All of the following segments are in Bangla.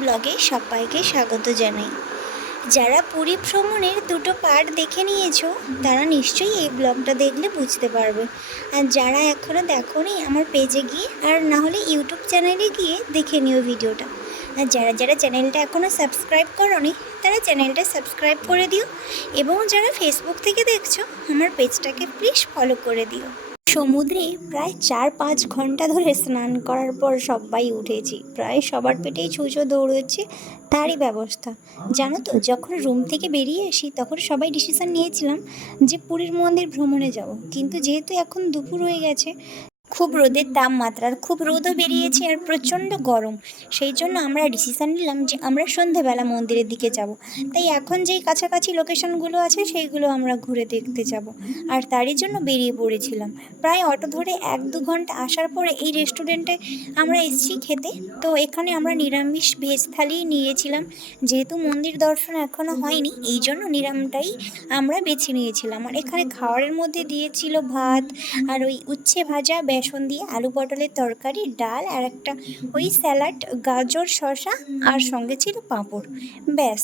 ব্লগে সবাইকে স্বাগত জানাই। যারা পুরী ভ্রমণের দুটো পার্ট দেখে নিয়েছো তারা নিশ্চয়ই এই ব্লগটা দেখলে বুঝতে পারবে। আর যারা এখনও দেখোনি আমার পেজে গিয়ে আর না হলে ইউটিউব চ্যানেলে গিয়ে দেখে নিও ভিডিওটা। আর যারা যারা চ্যানেলটা এখনও সাবস্ক্রাইব করোনি তারা চ্যানেলটা সাবস্ক্রাইব করে দিও, এবং যারা ফেসবুক থেকে দেখছো আমার পেজটাকে প্লিজ ফলো করে দিও। সমুদ্রে প্রায় 4-5 ঘন্টা ধরে স্নান করার পর সবাই উঠেছি, প্রায় সবার পেটেই ছুঁচো দৌড়চ্ছে, তারই ব্যবস্থা। জানো তো, যখন রুম থেকে বেরিয়ে আসি তখন সবাই ডিসিশন নিয়েছিলাম যে পুরীর মন্দির ভ্রমণে যাব, কিন্তু যেহেতু এখন দুপুর হয়ে গেছে, খুব রোদের তাপমাত্রা, আর খুব রোদও বেরিয়েছে আর প্রচণ্ড গরম, সেই জন্য আমরা ডিসিশান নিলাম যে আমরা সন্ধেবেলা মন্দিরের দিকে যাব। তাই এখন যেই কাছাকাছি লোকেশনগুলো আছে সেইগুলো আমরা ঘুরে দেখতে যাব, আর তারই জন্য বেরিয়ে পড়েছিলাম। প্রায় অটো ধরে 1-2 ঘন্টা আসার পরে এই রেস্টুরেন্টে আমরা এসেছি খেতে। তো এখানে আমরা নিরামিষ ভেজ থালি নিয়েছিলাম, যেহেতু মন্দির দর্শন এখনও হয়নি এই জন্য নিরামটাই আমরা বেছে নিয়েছিলাম। আর এখানে খাবারের মধ্যে দিয়েছিল ভাত, আর ওই উচ্ছে ভাজা, বেসন দিয়ে আলু পটলের তরকারি, ডাল, আর একটা ওই স্যালাড, গাজর, শসা, আর সঙ্গে ছিল পাঁপড়। ব্যাস।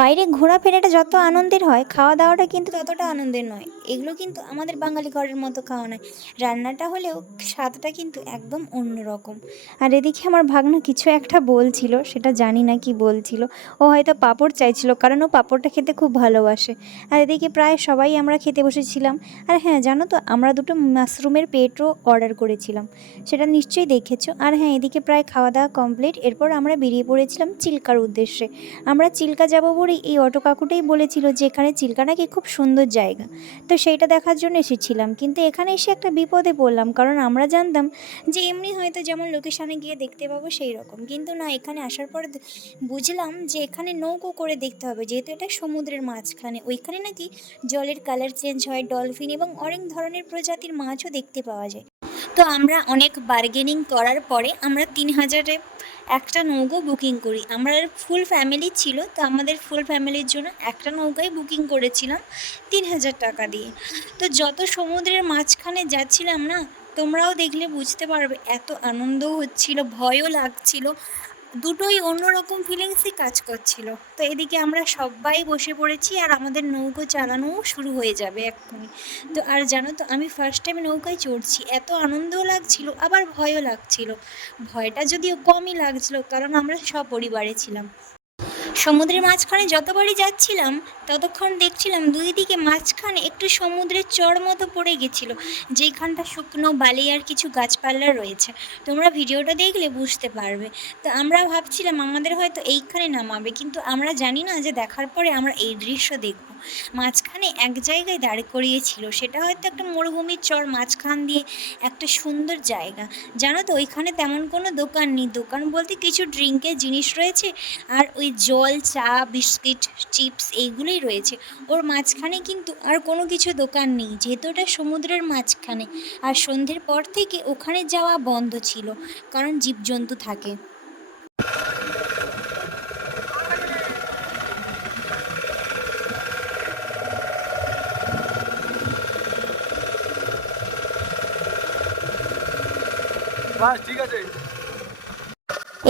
বাইরে ঘোরাফেরাটা যত আনন্দের হয়, খাওয়া দাওয়াটা কিন্তু ততটা আনন্দের নয়। এগুলো কিন্তু আমাদের বাঙালি ঘরের মতো খাওয়া নয়, রান্নাটা হলেও স্বাদটা কিন্তু একদম অন্যরকম। আর এদিকে আমার ভাগনা কিছু একটা বলছিল, সেটা জানি না কি বলছিল। ও হয়তো পাঁপড় চাইছিল, কারণ ও পাঁপড়টা খেতে খুব ভালোবাসে। আর এদিকে প্রায় সবাই আমরা খেতে বসেছিলাম। আর হ্যাঁ, জানো তো, আমরা দুটো মাশরুমের পেটও অর্ডার করেছিলাম, সেটা নিশ্চয়ই দেখেছো। আর হ্যাঁ, এদিকে প্রায় খাওয়া দাওয়া কমপ্লিট, এরপর আমরা বেরিয়ে পড়েছিলাম চিল্কার উদ্দেশ্যে। আমরা চিল্কা যাব বলেই এই অটো কাকুটাই বলেছিল যে এখানে চিল্কা নাকি খুব সুন্দর জায়গা, তো সেইটা দেখার জন্য এসেছিলাম। কিন্তু এখানে এসে একটা বিপদে পড়লাম, কারণ আমরা জানতাম যে এমনি হয়তো যেমন লোকেশানে গিয়ে দেখতে পাবো সেই রকম, কিন্তু না, এখানে আসার পর বুঝলাম যে এখানে নৌকো করে দেখতে হবে, যেহেতু এটা সমুদ্রের মাঝখানে। ওইখানে নাকি জলের কালার চেঞ্জ হয়, ডলফিন এবং অনেক ধরনের প্রজাতির মাছও দেখতে পাওয়া যায়। তো আমরা অনেক বার্গেনিং করার পরে আমরা 3000-এ একটা নৌকো বুকিং করি। আমরা ফুল ফ্যামিলি ছিল, তো আমাদের ফুল ফ্যামিলির জন্য একটা নৌকাই বুকিং করেছিলাম 3000 টাকা দিয়ে। তো যত সমুদ্রের মাঝখানে যাচ্ছিলাম না, তোমরাও দেখলে বুঝতে পারবে, এত আনন্দও হচ্ছিল, ভয়ও লাগছিল, দুটোই অন্যরকম ফিলিংসই কাজ করছিল। তো এদিকে আমরা সবাই বসে পড়েছি, আর আমাদের নৌকো চালানোও শুরু হয়ে যাবে এক্ষুনি। তো আর জানো তো, আমি ফার্স্ট টাইম নৌকায় চড়ছি, এত আনন্দও লাগছিল আবার ভয়ও লাগছিল। ভয়টা যদিও কমই লাগছিল, কারণ আমরা সপরিবারে ছিলাম। সমুদ্রের মাঝখানে যতবারই যাচ্ছিলাম ততক্ষণ দেখছিলাম দুই দিকে মাঝখানে একটু সমুদ্রের চর মতো পড়ে গেছিলো, যেইখানটা শুকনো বালি আর কিছু গাছপালা রয়েছে। তোমরা ভিডিওটা দেখলে বুঝতে পারবে। তো আমরা ভাবছিলাম আমাদের হয়তো এইখানে নামাবে, কিন্তু আমরা জানি না যে দেখার পরে আমরা এই দৃশ্য দেখব। মাঝখানে এক জায়গায় দাঁড় করিয়েছিল, সেটা হয়তো একটা মরুভূমির চর মাঝখান দিয়ে একটা সুন্দর জায়গা। জানো তো, ওইখানে তেমন কোনো দোকান নেই, দোকান বলতে কিছু ড্রিঙ্কের জিনিস রয়েছে, আর ওই জল, চা, বিস্কিট, চিপস এইগুলোই রয়েছে। ওর মাঝখানে কিন্তু আর কোনো কিছু দোকান নেই, যেহেতু ওটা সমুদ্রের মাঝখানে। আর সন্ধ্যের পর থেকে ওখানে যাওয়া বন্ধ ছিল, কারণ জীবজন্তু থাকে। ঠিক আছে।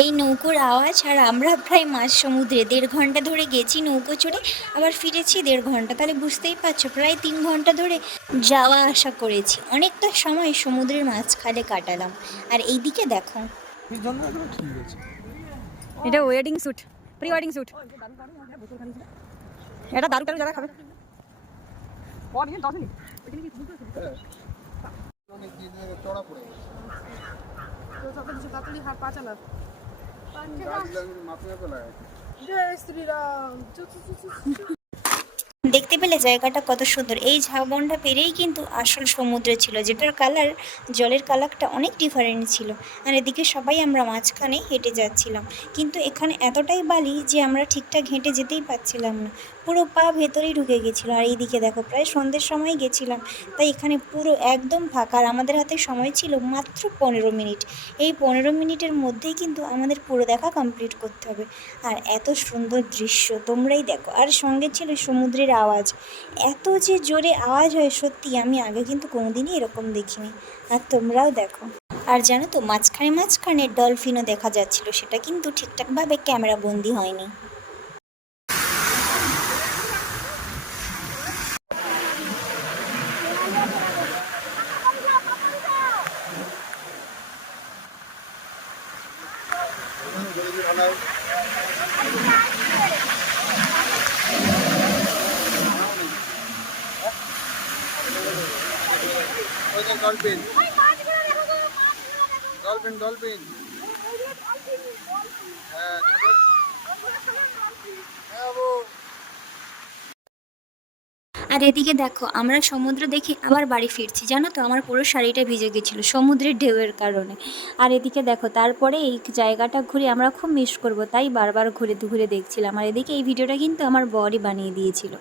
এই নৌকোর আওয়াজ, আর আমরা প্রায় মাঝ সমুদ্রে 1.5 ঘন্টা ধরে গেছি নৌকো চড়ে, আবার ফিরেছি 1.5 ঘন্টা, তাহলে বুঝতেই পারছো প্রায় 3 ঘন্টা ধরে যাওয়া আসা করেছি। অনেকটা সময় সমুদ্রের মাঝখানে কাটালাম। আর এইদিকে দেখো, এটা wedding shoot, pre wedding shoot. এটা দারু টারু যারা খাবে দেখতে পেলে জায়গাটা কত সুন্দর। এই ঝাউবনটা পেরেই কিন্তু আসল সমুদ্র ছিল, যেটার কালার, জলের কালারটা অনেক ডিফারেন্ট ছিল। আর এদিকে সবাই আমরা মাঝখানে হেঁটে যাচ্ছিলাম, কিন্তু এখানে এতটাই বালি যে আমরা ঠিকঠাক হেঁটে যেতেই পারছিলাম না, পুরো পা ভেতরেই ঢুকে গেছিলো। আর এইদিকে দেখো, প্রায় সন্ধ্যের সময় গেছিলাম, তাই এখানে পুরো একদম ফাঁকা। আর আমাদের হাতে সময় ছিল মাত্র 15 মিনিট। এই 15 মিনিটের মধ্যেই কিন্তু আমাদের পুরো দেখা কমপ্লিট করতে হবে। আর এত সুন্দর দৃশ্য তোমরাই দেখো, আর সঙ্গে ছিল সমুদ্রের আওয়াজ। এত যে জোরে আওয়াজ হয়, সত্যি আমি আগে কিন্তু কোনোদিনই এরকম দেখিনি। আর তোমরাও দেখো। আর জানো তো মাঝখানে মাঝখানে ডলফিনও দেখা যাচ্ছিল, সেটা কিন্তু ঠিকঠাকভাবে ক্যামেরা বন্দি হয়নি। ডলফিন ডলফিন ডলফিন হ্যাঁ বাবু। আর এদিকে দেখো আমরা সমুদ্র দেখে আবার বাড়ি ফিরছি, জানো তো আমার পুরো শাড়িটা ভিজে গেছিলো সমুদ্রের ঢেউয়ের কারণে। আর এদিকে দেখো তারপরে এই জায়গাটা ঘুরে আমরা খুব মিস করব, তাই বারবার ঘুরে ঘুরে দেখছিলাম। আর এদিকে এই ভিডিওটা কিন্তু আমার বরই বানিয়ে দিয়েছিল।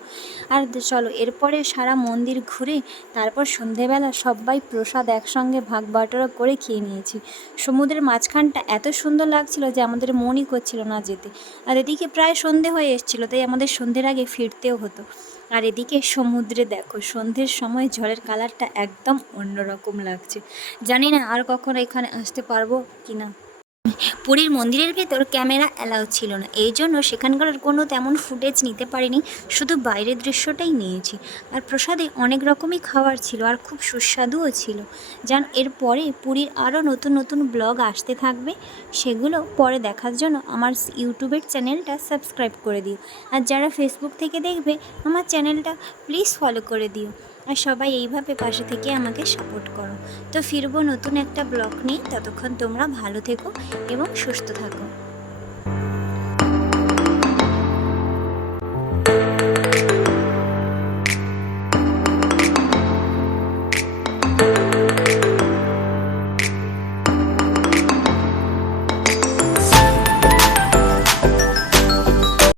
আর চলো এরপরে সারা মন্দির ঘুরে তারপর সন্ধেবেলা সবাই প্রসাদ একসঙ্গে ভাগ বাটোয়ারা করে খেয়ে নিয়েছি। সমুদ্রের মাঝখানটা এত সুন্দর লাগছিল যে আমাদের মনই করছিল না যেতে। আর এদিকে প্রায় সন্ধে হয়ে এসেছিলো, তাই আমাদের সন্ধ্যের আগে ফিরতেও হতো। আর এদিকে সমুদ্রে দেখো সন্ধ্যের সময় জলের কালারটা একদম অন্যরকম লাগছে। জানি না আর কখনো এখানে আসতে পারবো কি না। পুরীর মন্দিরের ভেতর ক্যামেরা অ্যালাউ ছিল না, এই জন্য সেখানকার কোনো তেমন ফুটেজ নিতে পারিনি, শুধু বাইরের দৃশ্যটাই নিয়েছি। আর প্রসাদে অনেক রকমই খাবার ছিল আর খুব সুস্বাদুও ছিল। এরপরে পুরীর আরও নতুন নতুন ব্লগ আসতে থাকবে, সেগুলো পরে দেখার জন্য আমার ইউটিউবের চ্যানেলটা সাবস্ক্রাইব করে দিও। আর যারা ফেসবুক থেকে দেখবে আমার চ্যানেলটা প্লিজ ফলো করে দিও। আর সবাই এইভাবে পাশে থেকে আমাকে সাপোর্ট করো। তো ফিরবো নতুন একটা ব্লগ নিয়ে, ততক্ষণ তোমরা ভালো থেকো এবং সুস্থ থাকো।